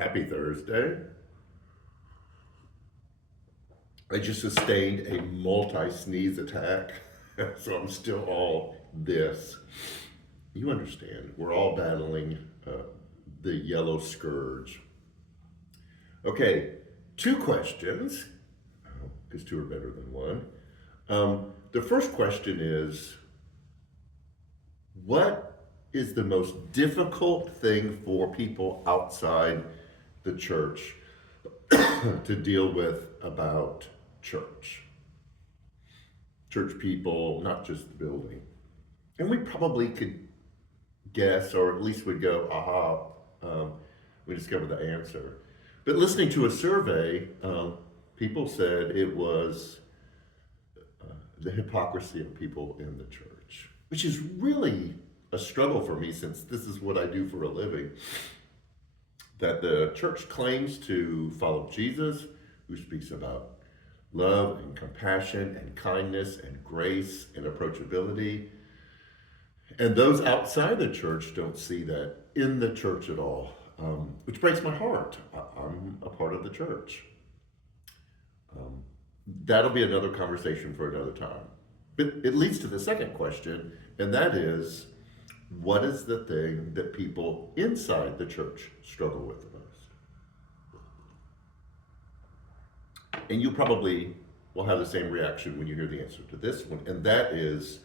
Happy Thursday. I just sustained a multi-sneeze attack, so I'm still all this. You understand, we're all battling the yellow scourge. Okay, two questions, because two are better than one. The first question is, what is the most difficult thing for people outside the church to deal with about church? Church people, not just the building. And we probably could guess, or at least would go, we discovered the answer. But listening to a survey, people said it was the hypocrisy of people in the church, which is really a struggle for me since this is what I do for a living. That the church claims to follow Jesus, who speaks about love and compassion and kindness and grace and approachability. And those outside the church don't see that in the church at all, which breaks my heart. I'm a part of the church. That'll be another conversation for another time. But it leads to the second question, and that is, what is the thing that people inside the church struggle with the most? And you probably will have the same reaction when you hear the answer to this one, and that is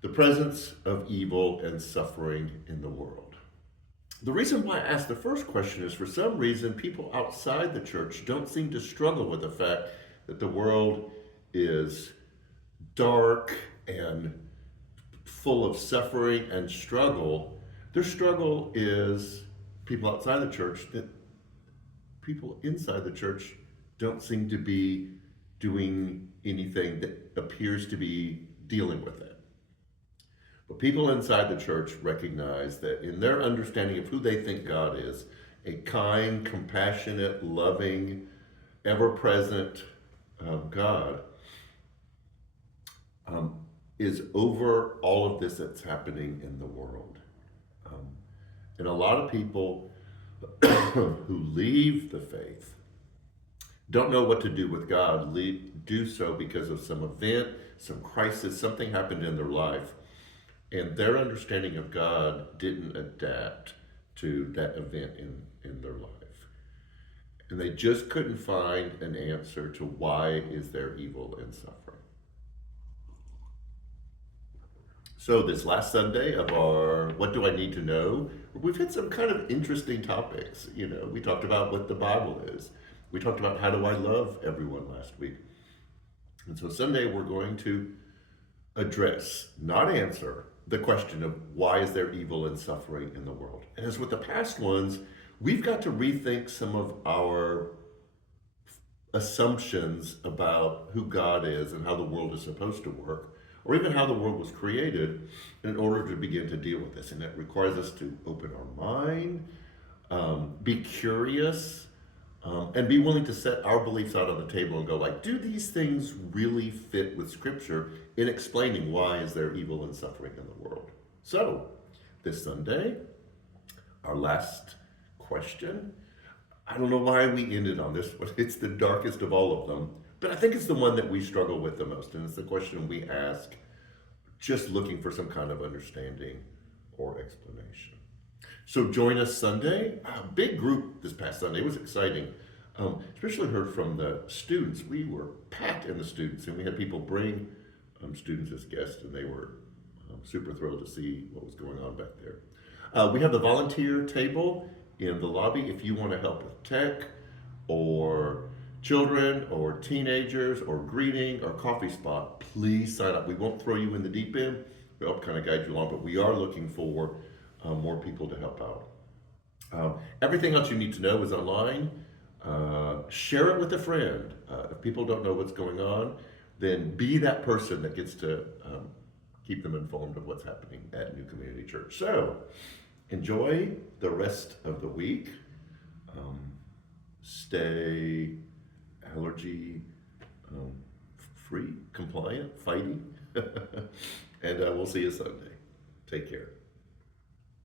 the presence of evil and suffering in the world. The reason why I asked the first question is for some reason people outside the church don't seem to struggle with the fact that the world is dark and full of suffering and struggle. Their struggle is people outside the church that people inside the church don't seem to be doing anything that appears to be dealing with it. But people inside the church recognize that in their understanding of who they think God is, a kind, compassionate, loving, ever-present God is over all of this that's happening in the world. And a lot of people who leave the faith don't know what to do with God, do so because of some event, some crisis, something happened in their life. And their understanding of God didn't adapt to that event in their life. And they just couldn't find an answer to why is there evil and suffering. So this last Sunday of our What Do I Need to Know, we've hit some kind of interesting topics. You know, we talked about what the Bible is. We talked about how do I love everyone last week. And so Sunday we're going to address, not answer, the question of why is there evil and suffering in the world. And as with the past ones, we've got to rethink some of our assumptions about who God is and how the world is supposed to work, or even how the world was created, in order to begin to deal with this. And that requires us to open our mind, be curious, and be willing to set our beliefs out on the table and go like, do these things really fit with Scripture in explaining why is there evil and suffering in the world? So, this Sunday, our last question, I don't know why we ended on this one. It's the darkest of all of them, but I think it's the one that we struggle with the most, and it's the question we ask just looking for some kind of understanding or explanation. So join us Sunday. A big group this past Sunday. It was exciting. Especially heard from the students. We were packed in the students, and we had people bring students as guests, and they were super thrilled to see what was going on back there. We have the volunteer table in the lobby if you want to help with tech or children or teenagers or greeting or coffee spot. Please sign up. We won't throw you in the deep end. We'll help kind of guide you along, but we are looking for more people to help out. Everything else you need to know is online. Share it with a friend. If people don't know what's going on, then be that person that gets to keep them informed of what's happening at New Community Church. So enjoy the rest of the week. Stay allergy free, compliant, fighting, and we'll see you Sunday. Take care.